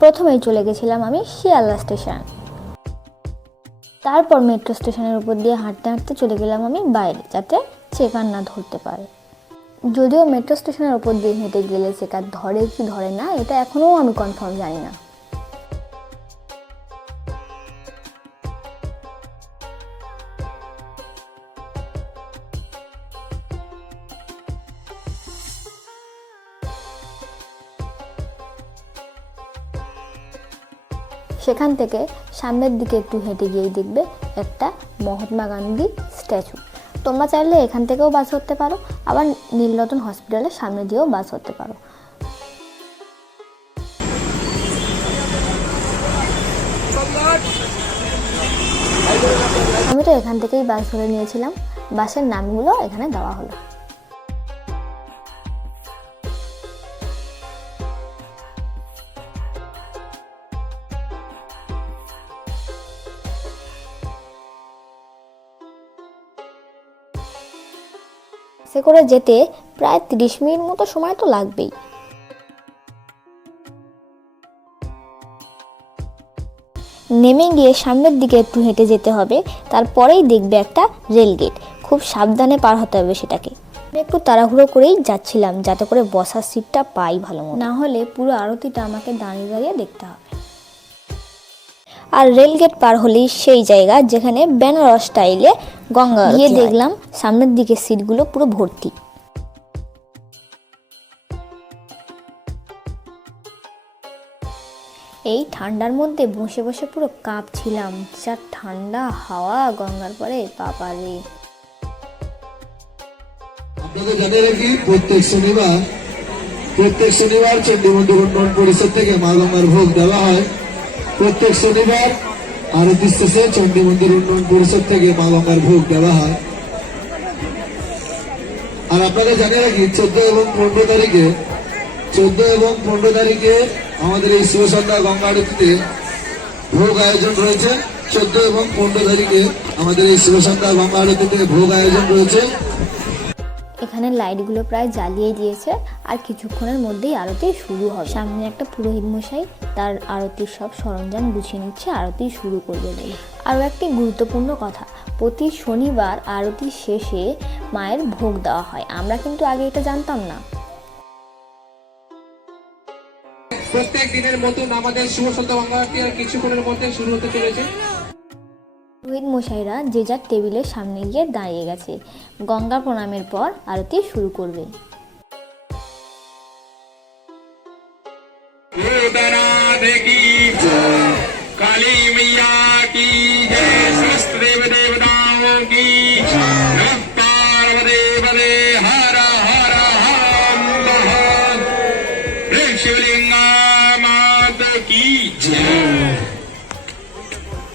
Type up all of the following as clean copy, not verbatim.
প্রথমেই চলে গেছিলাম আমি শিয়ালদা স্টেশন, তারপর মেট্রো স্টেশনের উপর দিয়ে হাঁটতে হাঁটতে চলে গেলাম আমি বাইরে, যাতে চেকার না ধরতে পারে। যদিও মেট্রো স্টেশনের উপর দিয়ে হেঁটে গেলে চেকার ধরে কি ধরে না এটা এখনও আমি কনফার্ম জানি না। সেখান থেকে সামনের দিকে একটু হেঁটে গিয়েই দেখবে একটা মহাত্মা গান্ধী স্ট্যাচু। তোমরা চাইলে এখান থেকেও বাস ধরতে পারো, আবার নীলরতন হসপিটালের সামনে দিয়েও বাস ধরতে পারো। আমি তো এখান থেকেই বাস ধরে নিয়েছিলাম, বাসের নামগুলো এখানে দেওয়া হলো। সে করে যেতে প্রায় 30 মিনিট মতো সময় তো লাগবেই। নেমে গিয়ে সামনের দিকে একটু হেঁটে যেতে হবে, তারপরেই দেখবে একটা রেল গেট, খুব সাবধানে পার হতে হবে সেটাকে। আমি একটু তাড়াহুড়ো করেই যাচ্ছিলাম যাতে করে বসার সিটটা পাই ভালো মতো, না হলে পুরো আরতিটা আমাকে দাঁড়িয়ে দাঁড়িয়ে দেখতে হবে। আর রেল গেট পার হলেই সেই জায়গা যেখানে বেনারস স্টাইলে গঙ্গা গিয়ে দেখলাম সামনের দিকে সিটগুলো পুরো ভর্তি। এই ঠান্ডার মধ্যে বসে বসে পুরো কাঁপছিলাম, যা ঠান্ডা হাওয়া গঙ্গার পরে, বাবা রে। আপনাদের জানিয়ে রাখি, প্রত্যেক শনিবার চণ্ডী মন্দির উন্নয়ন পরিষদ থেকে মা গঙ্গার ভোগ দেওয়া হয়। প্রত্যেক শনিবার আরতি শেষে চণ্ডী মন্দির উন্নয়ন পরিষদ থেকে মা গঙ্গার ভোগ দেওয়া হয়। আর আপনাদের জানিয়ে রাখি, 14 এবং 15 তারিখে আমাদের এই শিবসন্ধ্যা গঙ্গা আরতিতে ভোগ আয়োজন রয়েছে। 14 এবং 15 তারিখে আমাদের এই শিবসন্ধ্যা গঙ্গা আরতিতে ভোগ আয়োজন রয়েছে। এখানে লাইটগুলো প্রায় জ্বালিয়ে দিয়েছে, আর কিছুক্ষণের মধ্যেই আরতি শুরু হবে। সামনে একটা পুরোহিত মশাই তার আরতির সব সরঞ্জাম গুছিয়ে নিচ্ছে, আরতি শুরু করবে বলে। আরও একটি গুরুত্বপূর্ণ কথা, প্রতি শনিবার আরতি শেষে মায়ের ভোগ দেওয়া হয়। আমরা কিন্তু আগে এটা জানতাম না। প্রত্যেক দিনের মতন আমাদের শিবসন্ধ্যা গঙ্গা আরতি আর কিছুক্ষণের মধ্যে শুরু হতে চলেছে। পুরোহিত মশাইরা যে যার টেবিলের সামনে গিয়ে দাঁড়িয়ে গেছে, গঙ্গা প্রণামের পর আরতি শুরু করবে। काली मैया की जय, समस्त देव देवताओं की नमः पार्वती पते हर हर हम शिवलिंगा माता की जय।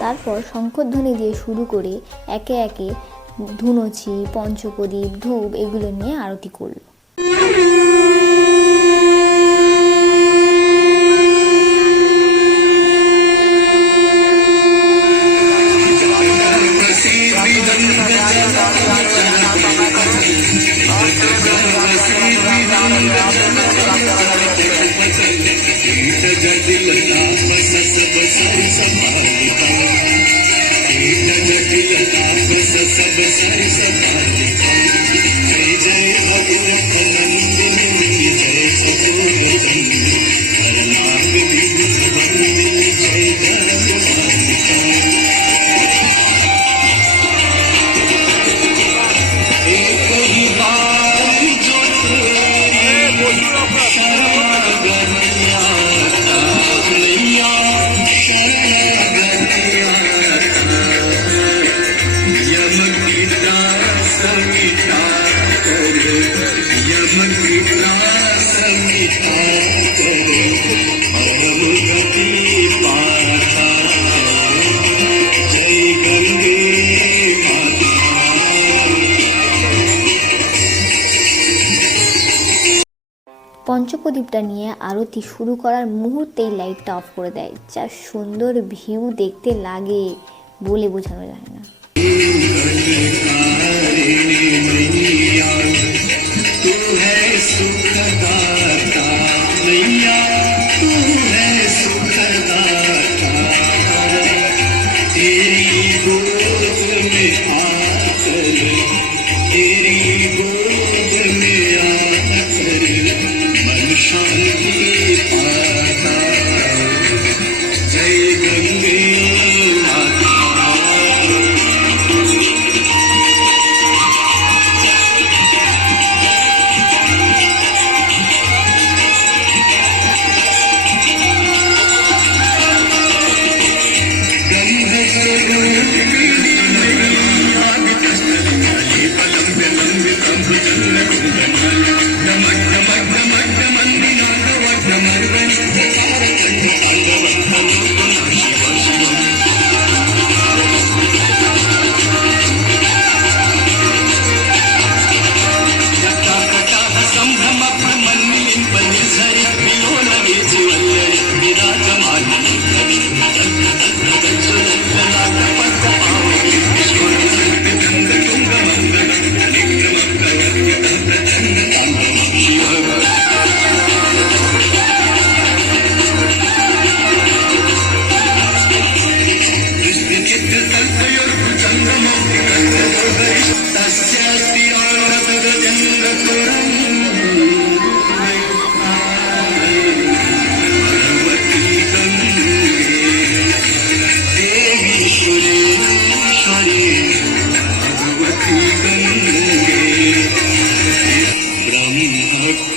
তারপর শঙ্খধ্বনি দিয়ে শুরু করে একে একে ধুনুচি, পঞ্চপ্রদীপ, ধূপ এগুলো নিয়ে আরতি করল। পঞ্চপ্রদীপটা নিয়ে আরতি শুরু করার মুহূর্তেই লাইটটা অফ করে দেয়। যা সুন্দর ভিউ দেখতে লাগে বলে বোঝানো যায় না। तू है सुखदाता मैया, तू है सुख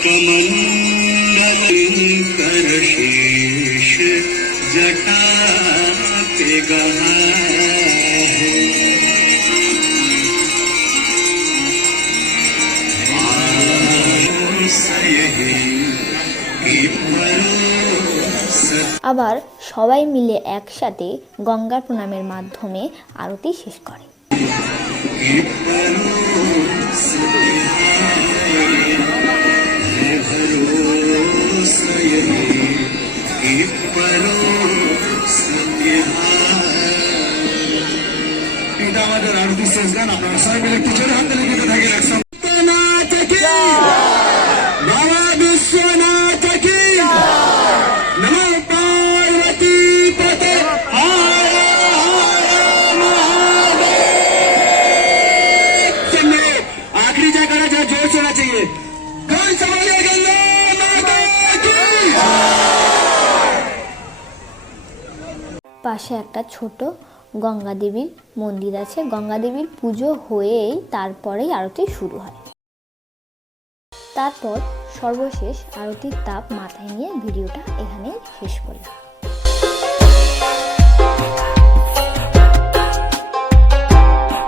कमंडल कर शीश जटा पे गहा है আবার সবাই মিলে একসাথে গঙ্গা প্রণামের মাধ্যমে আরতি শেষ করে। এটা আমাদের আরতি শেষ গান। আপনারা সবাই মিলে একটু জোরে হাততালি দিতে থাকেন একসঙ্গে। বাবা বিশ্বনাথ কি নমো পার্বতী পতে হর হর महादेव। चलिए आखिरी जगह जरा जोर से होना चाहिए। कौन संभालिए गंगा माता की। পাশে একটা ছোট গঙ্গা দেবীর মন্দির আছে। গঙ্গা দেবীর পুজো হয়েই তারপরেই আরতি শুরু হয়। তারপর সর্বশেষ আরতির তাপ মাথায় নিয়ে ভিডিওটা এখানেই শেষ করলাম।